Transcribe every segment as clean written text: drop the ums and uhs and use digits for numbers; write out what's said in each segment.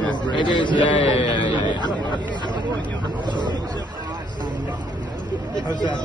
It is, yeah. How's that?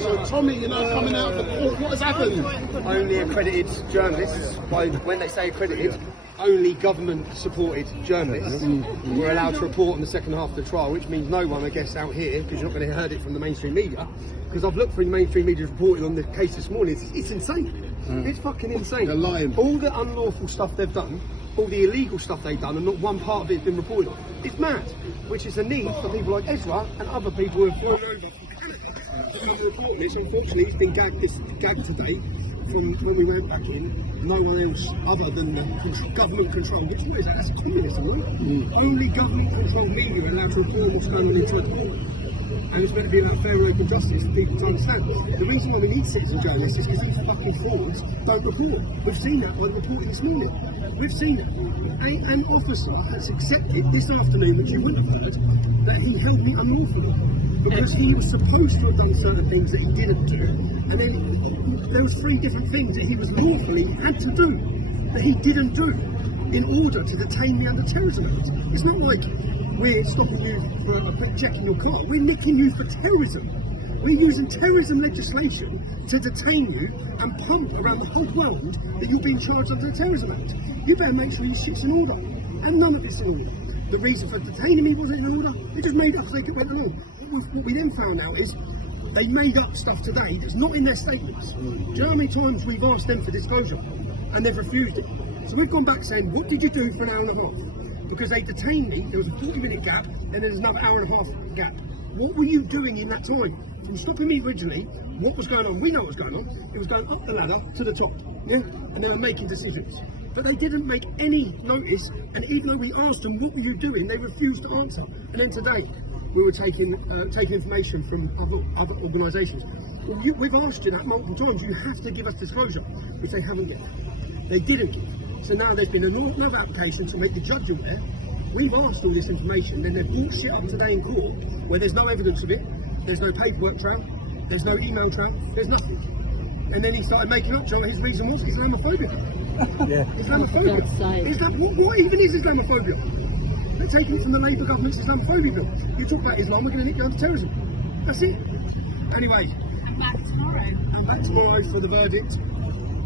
So Tommy, you know, coming out of the court, what has happened? Only accredited journalists, when they say accredited, only government-supported journalists were allowed to report on the second half of the trial, which means no one, I guess, out here, because you're not going to heard it from the mainstream media, because I've looked through the mainstream media reporting on the case this morning, it's insane. It's fucking insane. They're lying. All the unlawful stuff they've done, all the illegal stuff they've done, and not one part of it has been reported on. It's mad, which is a need for people like Ezra and other people who have fallen over to come report this. Unfortunately, he's been gagged today from when we went back in. No one else other than the government controlled, which is that's communism, right? Only government controlled media are allowed to report what's going on inside the court. And it's meant to be about fair and open justice for people to understand. The reason why we need citizen journalists is because these fucking frauds don't report. We've seen that by the reporting this morning. We've seen it. An officer has accepted this afternoon, which you wouldn't have heard, that he held me unlawfully. Because he was supposed to have done certain things that he didn't do. And then there was 3 different things that he was lawfully had to do that he didn't do in order to detain me under terrorism act. It's not like we're stopping you for checking your car. We're nicking you for terrorism. We're using terrorism legislation to detain you and pump around the whole world that you're being charged under the Terrorism Act. You better make sure your shit's in order. And none of it's in order. The reason for detaining me wasn't in order. They just made up as they went along. What we then found out is they made up stuff today that's not in their statements. Do you know how many times we've asked them for disclosure and they've refused it? So we've gone back saying, what did you do for an hour and a half? Because they detained me, there was a 40-minute gap, and there's another hour and a half gap. What were you doing in that time? From stopping me originally, what was going on? We know what was going on. It was going up the ladder to the top, yeah? And they were making decisions. But they didn't make any notice, and even though we asked them, what were you doing? They refused to answer. And then today, we were taking information from other organisations. We've asked you that multiple times. You have to give us disclosure, which they haven't yet. They didn't give. So now there's been another application to make the judge aware. We've asked all this information, then they've brought shit up today in court where there's no evidence of it, there's no paperwork trail, there's no email trail, there's nothing. And then he started making up, Joe, his reason was Islamophobia. Yeah. Islamophobia. What even is Islamophobia? They're taking it from the Labour government's Islamophobia bill. You talk about Islam, we're going to nick you under terrorism. That's it. Anyway. And back tomorrow for the verdict.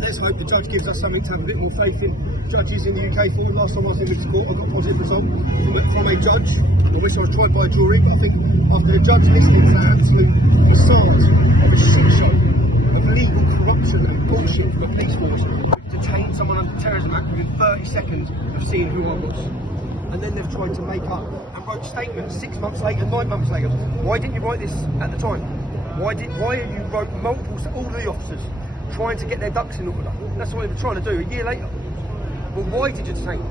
Let's hope the judge gives us something to have a bit more faith in judges in the UK for. Last time I was in this court, I got positive result from a judge, in which I was tried by a jury. I think after the judge listening to that absolute facade of a shit show of legal corruption and bullshit from the police force, detained someone under the Terrorism Act within 30 seconds of seeing who I was. And then they've tried to make up and wrote statements 6 months later, 9 months later. Why didn't you write this at the time? Why you wrote multiple, all of the officers, trying to get their ducks in order? That's what they were trying to do a year later. Well, why did you detain them?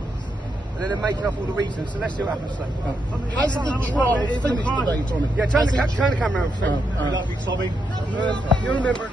And then they're making up all the reasons, so let's see what happens today. Has the trial finished today, Tommy? Yeah, turn the camera around. Tommy. You remember